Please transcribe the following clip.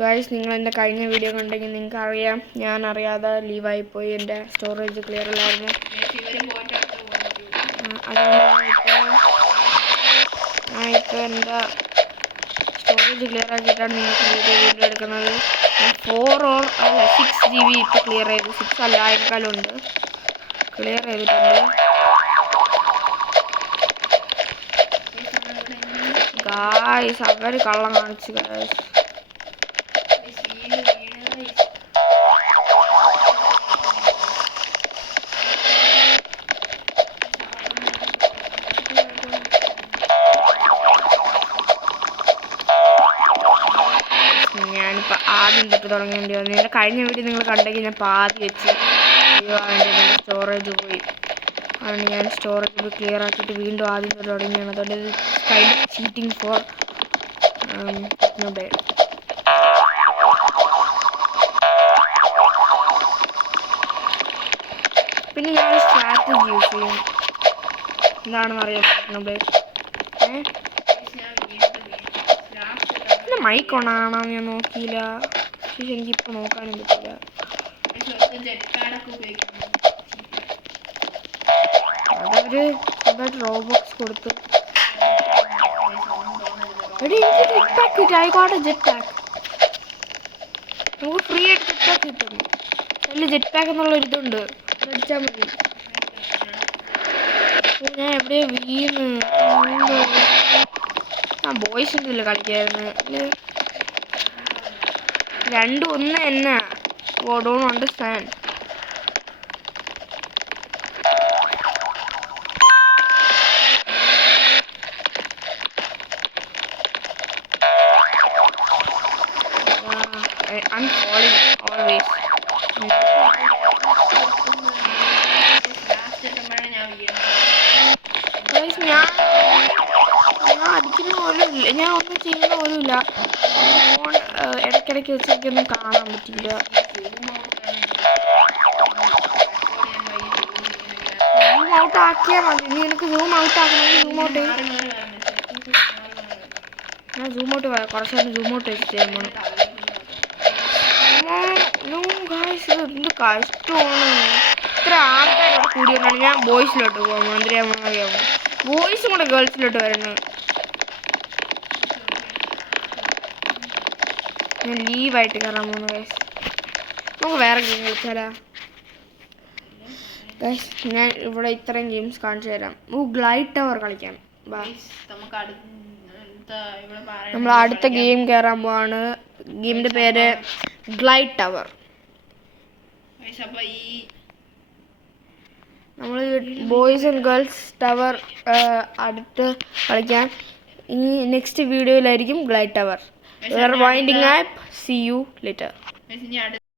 Guys, നിങ്ങൾ എൻ്റെ കഴിഞ്ഞ വീഡിയോ കണ്ടെങ്കിൽ നിങ്ങൾക്ക് അറിയാം, ഞാൻ അറിയാതെ ലീവായിപ്പോയി. എൻ്റെ സ്റ്റോറേജ് ക്ലിയർ അല്ലായിരുന്നു. അതുകൊണ്ട് ഞാൻ ഇപ്പോൾ എൻ്റെ സ്റ്റോറേജ് ക്ലിയർ ആക്കിയിട്ടാണ് നിങ്ങൾക്ക് വീഡിയോ എടുക്കുന്നത്. 6 GB ഇപ്പോൾ ക്ലിയർ ചെയ്തു. 6 അല്ല, അതിനേക്കാളുണ്ട് ക്ലിയർ ചെയ്തിട്ടുണ്ട്. ഗായ്സ്, അവർ കള്ളം കാണിച്ചു ഗായ്സ്. ഞാനിപ്പോൾ ആദ്യം തൊട്ട് തുടങ്ങേണ്ടി വന്നു. എൻ്റെ കഴിഞ്ഞ വീഡിയോ നിങ്ങൾ കണ്ടെങ്കിൽ ഞാൻ പാതി വെച്ച് എൻ്റെ സ്റ്റോറേജ് പോയി. അതുകൊണ്ട് ഞാൻ സ്റ്റോറേജ് ക്ലിയർ ആക്കിയിട്ട് വീണ്ടും ആദ്യം തൊട്ട് തുടങ്ങിയാണ്. അതുകൊണ്ട് ഇത് കൈൻഡ് ഓഫ് ചീറ്റിംഗ് ഫോർ ടെക്നോബ്ലേഡ്. പിന്നെ ഞാൻ സ്ട്രാറ്റജി യൂസ് ചെയ്യും. എന്താണെന്ന് അറിയാം ടെക്നോബ്ലേഡ്. പിന്നെ മൈക്ക് ഓണാണോ ഞാൻ നോക്കിയില്ല. പക്ഷേ എനിക്കിപ്പോൾ നോക്കാനും പറ്റില്ല. അതവർ സ്വന്തമായിട്ട് റോബോക്സ് കൊടുത്തു. ജെറ്റ് പാക്ക് നമുക്ക് ഫ്രീ ആയിട്ട് ജെറ്റ് പാക്ക് കിട്ടും. അതിൽ ജെറ്റ് പാക്ക് എന്നുള്ളൊരിതുണ്ട്, അടിച്ചാൽ മതി. ഞാൻ എവിടെയോ വീണ് ബോയ്സിൻ്റെ ഇല്ല കളിക്കായിരുന്നു. രണ്ടും ഒന്ന് തന്നെ. Don't understand. I'm falling always. Guys, ഞാൻ അടിക്കുന്ന പോലും ഇല്ല, ഞാൻ ഒന്നും ചെയ്യുന്ന പോലും ഇല്ല. ഫോൺ ഇടയ്ക്കിടയ്ക്ക് വെച്ച് എനിക്കൊന്നും കാണാൻ പറ്റില്ല. സൂം ഔട്ട് ആക്കിയാൽ മതി. നീ എനിക്ക് സൂം ഔട്ട് ആക്കണമെങ്കിൽ സൂം ഔട്ട്. ഞാൻ സൂം ഔട്ട് കുറച്ച് നേരം സൂം ഔട്ട് വെച്ച് ചെയ്യാൻ പോകണം. എന്ത് കഷ്ടമാണ്. ഇത്ര ആൾക്കാരോട് കൂടിയാണ് ഞാൻ ബോയ്സിലോട്ട് പോകാൻ മന്ത്രിയാകുമ്പോൾ ബോയ്സും കൂടെ ഗേൾസിലോട്ട് വരുന്നത്. ഞാൻ ലീവായിട്ട് കയറാൻ പോകുന്നു ഗൈസ്. നമുക്ക് വേറെ ഗെയിം കളിച്ചാലാ ഗൈസ്? ഞാൻ ഇവിടെ ഇത്രയും ഗെയിംസ് കാണിച്ചു തരാം. ഗ്ലൈഡ് ടവർ കളിക്കാം. നമ്മൾ അടുത്ത ഗെയിം കയറാൻ പോവാണ്. ഗെയിമിൻ്റെ പേര് ഗ്ലൈഡ് ടവർ. നമ്മൾ ബോയ്സ് ആൻഡ് ഗേൾസ് ടവർ അടുത്ത് കളിക്കാം. ഇനി നെക്സ്റ്റ് വീഡിയോയിലായിരിക്കും glide tower. We are winding up. See you later.